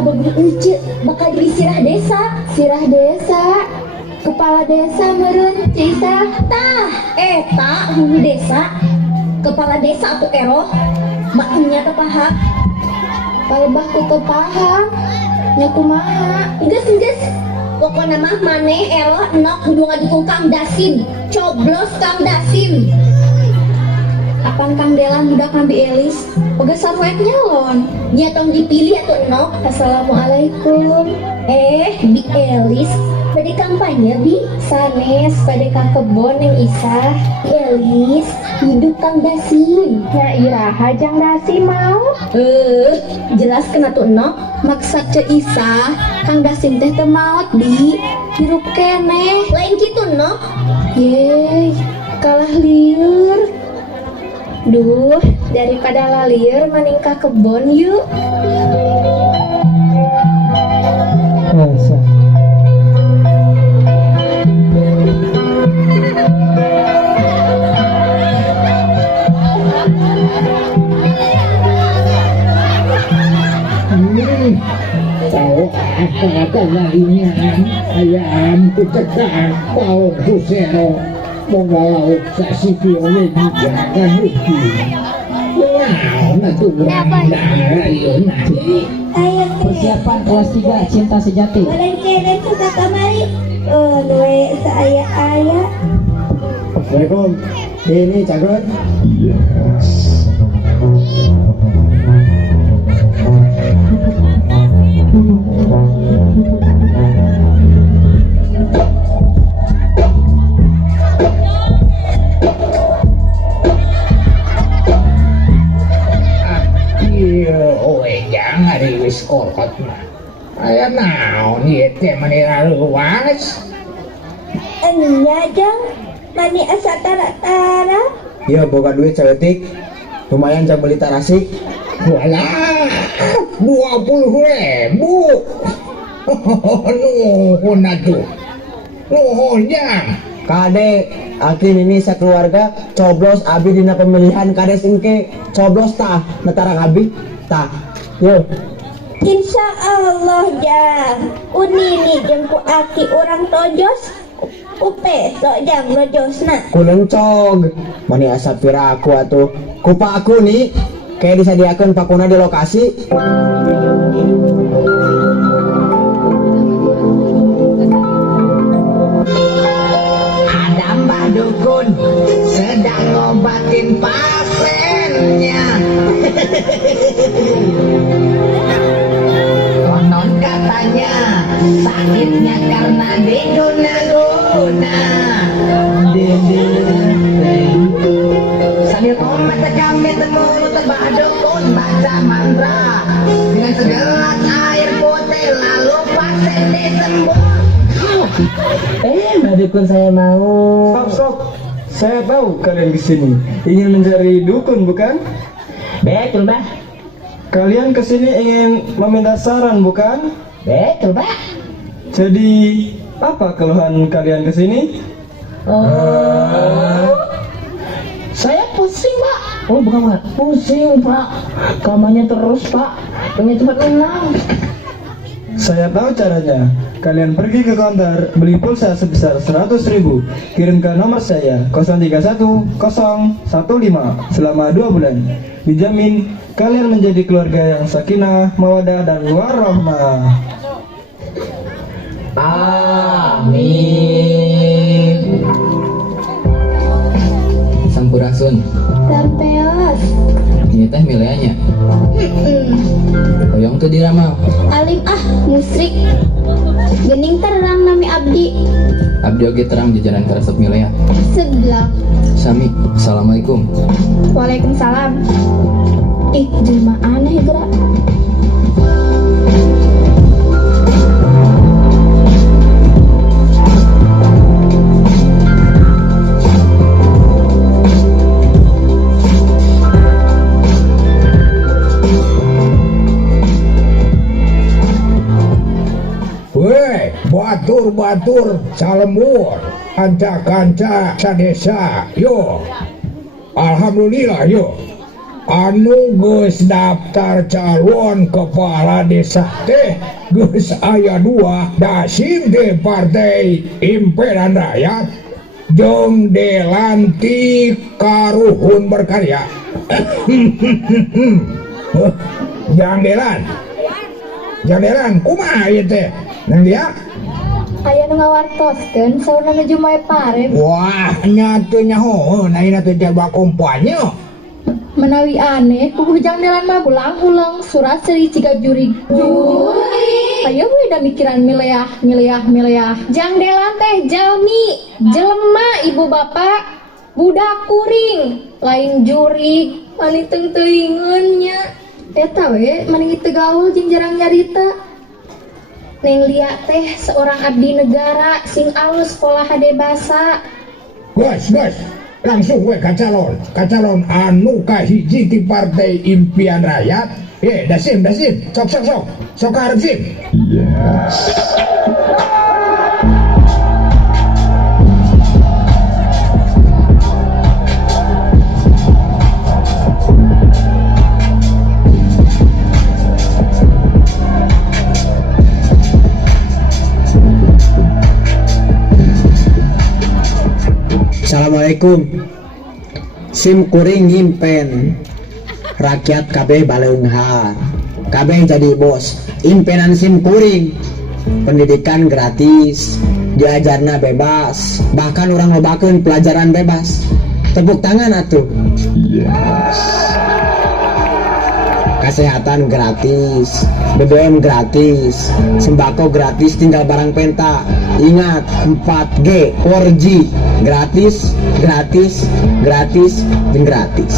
kabebri ece bakal jadi sirah desa. Sirah desa, kepala desa meureun Cisa. Tah, eta hulu desa. Kepala desa atuh eroh. Maknya teu paham. Palebah ku teu paham. Nya kumaha? Geus. Pokona mah maneh eroh nok kudu ngadukung Kang Dasim. Coblos Kang Dasim. Apan Kang Delan budak Nabi Elis oge sarwet nyalon. Nya tong dipilih atuh nok. Assalamualaikum. Bi Elis pada kampanye Bi sanes pada ka kebon yang Isah. Bi Elis hidup Kang Dasim. Ya iraha Jang Dasim mau. Jelas kena tuh nok. Maksud ce Isah Kang Dasim teh teu maot Bi. Hirup keneh. Lain kitu nok. Ye, kalah lieur. Duh, daripada lalieur mending ka kebon yuk. Asa. Tahu apa lainnya ayam kucekak paung kusero mau sa sipionya dijaga rugi. Wow, natural ayun. Persiapan kelas 3 cinta sejati. Boleh kene suka kamari. Luwe saya. Assalamualaikum. Ini cagot. Jangan riwis korkot mah. Aya naon ieu teh mani ruas. Enya Jang, mani asa tara-tara. Iya boga duit celetik. Lumayan jang beli tarasik. Walah, 20.000. Nuhun atuh. Nuhun Jang. Kade, Akin ini sakeluarga coblos abi dina pemilihan kades engke coblos tah netarang abi tah. Yo. Insya Allah Jang. Unini jeung ku aki urang tojos. Upeso Jang lojosna. Kulencog mani asa pira aku atuh kupa aku nih kayak disadiakeun pakuna di lokasi. Ada Mbah Dukun sedang ngobatin pasiennya. Konon katanya sakitnya karena diguna-guna. Sambil komat kami temu Mbah Dukun baca mantra dengan segelas air putih lalu pasien disembuh. Mbak Dukun saya mau. Sok. Saya tahu kalian kesini ingin mencari dukun, bukan? Betul, Mbak. Kalian kesini ingin meminta saran, bukan? Betul, Mbak. Jadi apa keluhan kalian kesini? Saya pusing, Pak. Oh, bukan, Pak. Pusing, Pak. Kamarnya terus, Pak. Pengen cepat menang. Saya tahu caranya. Kalian pergi ke counter, beli pulsa sebesar 100.000, kirim ke nomor saya 031015 selama 2 bulan. Dijamin kalian menjadi keluarga yang sakinah, mawadah dan warahmah. Amin. Sampurasun. Sampeos. Ini teh mileanya. Hoyong tuh diramal. Alim musrik. Gening terang nami abdi. Abdi oge terang jajanan karesep milea. Sebelah. Sami. Assalamualaikum. Waalaikumsalam. Jelema aneh gerak. Batur salemur kanca-kanca sadesa yo. Alhamdulillah yo. anu geus daftar calon kepala desa teh geus aya 2, Dasim di Partai Impenan Rakyat jeung Delanti Karuhun Berkarya. Jang Delan kumaha ieu teh nang dia? Aya nu ngawartoskeun saurna nuju mae parem. Wah, nya teu nyahoeun ayeuna teh jaga kampanye. Menawi aneh, puguh Jang Delan mah ulang-ulang surat seri ciga juri. Ayo we da mikiran milea. Jang Delan teh jalmi, jelema ibu bapak, budak kuring, lain jurig, mani teuing-teuingeun nya. Eta we mani teu gaul jeung jarang nyarita. Neng Lia teh seorang abdi negara sing alus sekolah hade basa. Gus, langsung we ka calon anu kahiji ti Partai Impian Rakyat. Dasim, sok hareup sim. Assalamualaikum. Sim kuring impen rakyat kabeh baleunghar, kabeh jadi bos. Impenan sim kuring pendidikan gratis, diajarna bebas, bahkan orang lobakeun pelajaran bebas. Tepuk tangan atuh. Kesehatan gratis, BBM gratis, sembako gratis, tinggal barang penta. Ingat 4G, 4G gratis, dan gratis.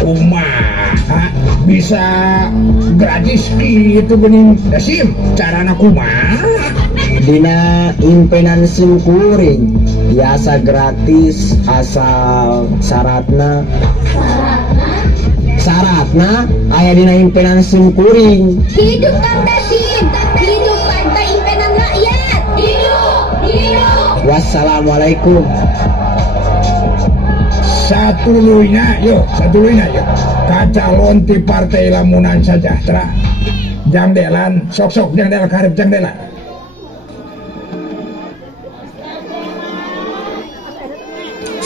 Kumaha bisa gratis gitu bening Dasim? Carana kumaha? Dina impenan sim kuring biasa gratis asal syaratna aya dina impenan sim kuring. Hidup Kang Dasim, hidup Partai Impenan Rakyat, hidup. Wassalamualaikum. Satu luina yuk ka calon ti Partai Lamunan Sejahtera. Jang Delan, sok Jang Delan karep Jang Delan.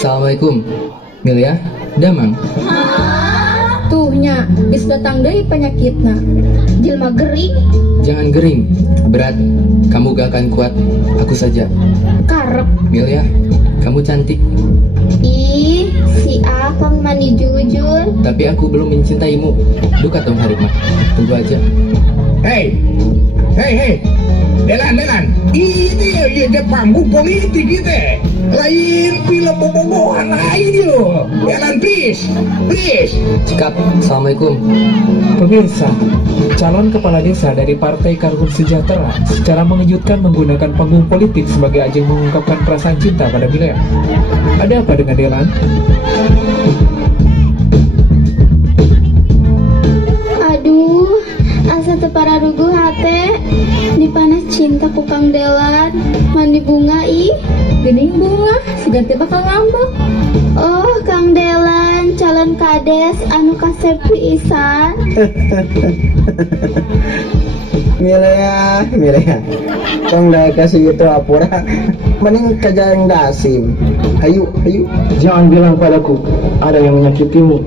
Assalamualaikum. Milea, damang. Tuhnya, bis datang deui penyakitna. Jelma gering, Jangan gering, berat. Kamu gak akan kuat. Aku saja. karep. Milea, kamu cantik. Ih, si Akang mani jujur. Tapi aku belum mencintaimu. Duka tong Harimah. Tunggu aja. Hei, Delan, ini ya panggung politik gitu, lain film bobogohan lain yo. Delan, please. Sikap. Assalamualaikum. Pemirsa, calon kepala desa dari Partai Karuhun Sejahtera secara mengejutkan menggunakan panggung politik sebagai ajang mengungkapkan perasaan cinta pada Milea. Ada apa dengan Delan? Aduh, asa teu pararuguh hate. Dipanas cinta ku Kang Delan. Mandi bunga ih. Gening bunga, sigan teh bakal ngambek. Oh, Kang Delan, calon kades anu kasep pisan. Milea, tong da kasih itu apura. Mending ke Jang Dasim. Ayo. Jangan bilang padaku ada yang menyakitimu.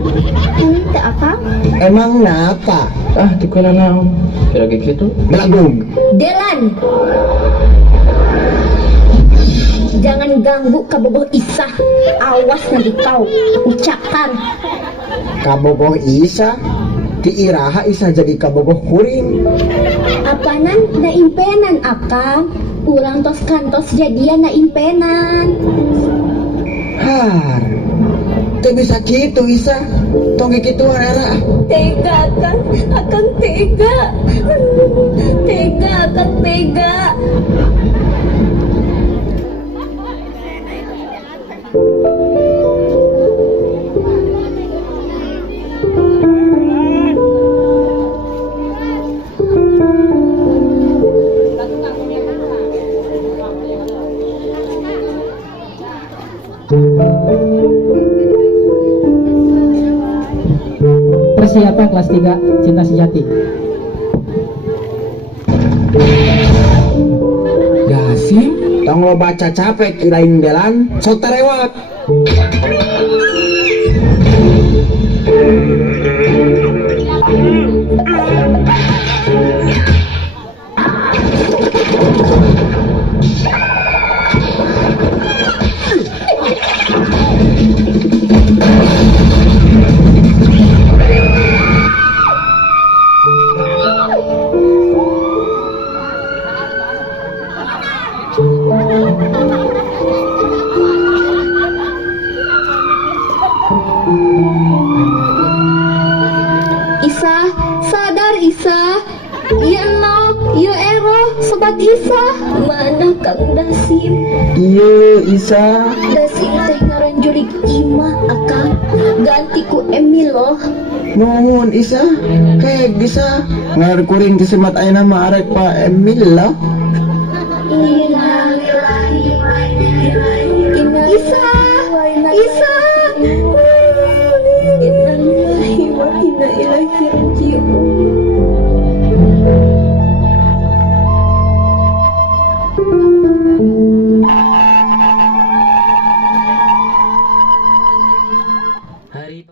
Teu Akang. Emang napa? Tikuna naon? Kira gitu. Belagung. Delan, jangan ganggu kabogoh Isah. Awas nanti kau ucapkan. Kabogoh Isa, ti iraha Isa jadi kabogoh kuring. Apanan na impenan Akang. Ulang tos kantos jadian na impenan. Har, teu bisa gitu Isa. Tong gituan era. Tega kan, Akang tega. Akang tega. Persiapan kelas 3 Cinta Sejati. Gasim, Tong lo baca capek kirain belan sok tarewat. Isa, sadar Isa. Ya no, ya Ero, sobat Isa. Mana Kang Dasim? Iya Isa. Dasim teh ngaran julik Ima, Akang. Ganti ku Emil loh. Nuhun Isa. Kayak bisa ngar kuring kesemat aya nama arek Pak Emil lah. Isa, Isa. Innalillahi wa inna ilaihi raji'un. hari